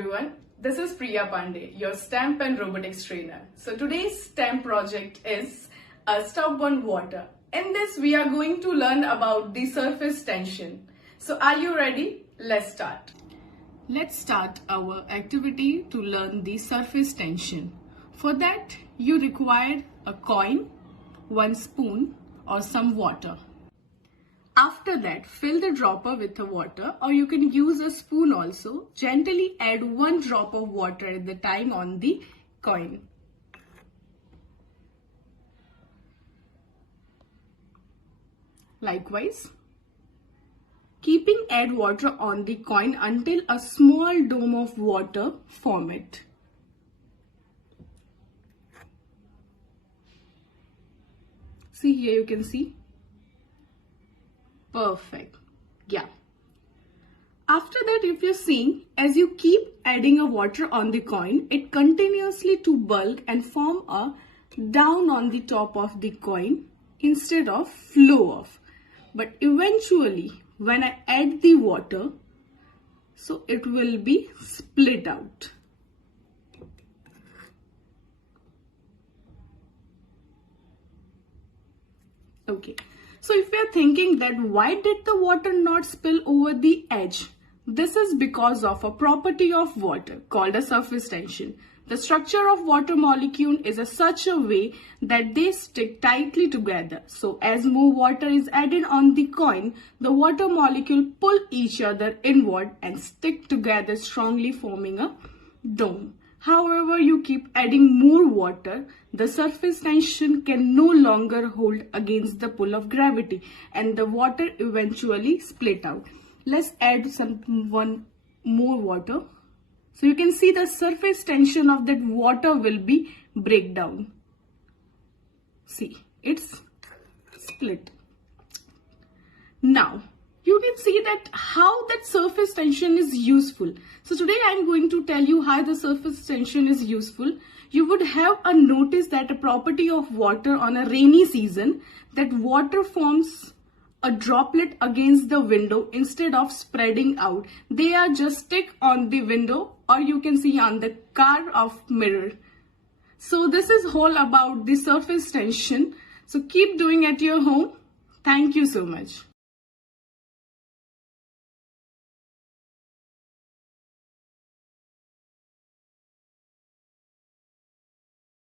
everyone. This is Priya Pandey, your stamp and robotics trainer. So today's stamp project is a stub on water. In this, we are going to learn about the surface tension. So are you ready? Let's start. Let's start our activity to learn the surface tension. For that, you require a coin, 1 spoon or some water. After that, fill the dropper with the water, or you can use a spoon also. Gently add 1 drop of water at the time on the coin. Likewise, add water on the coin until a small dome of water form it. See here, you can see. Perfect. Yeah. After that, if you're seeing, as you keep adding a water on the coin, it continuously to bulge and form a down on the top of the coin instead of flow off. But eventually, when I add the water, so it will be split out. Okay. So if you are thinking that why did the water not spill over the edge? This is because of a property of water called a surface tension. The structure of water molecule is such a way that they stick tightly together. So as more water is added on the coin, the water molecule pull each other inward and stick together strongly, forming a dome. However, you keep adding more water, the surface tension can no longer hold against the pull of gravity and the water eventually split out. Let's add one more water. So you can see the surface tension of that water will be break down. See, it's split. Now, you can see that how that surface tension is useful. So today I am going to tell you how the surface tension is useful. You would have a notice that a property of water on a rainy season, that water forms a droplet against the window instead of spreading out. They are just stick on the window, or you can see on the car of mirror. So this is all about the surface tension. So keep doing at your home. Thank you so much.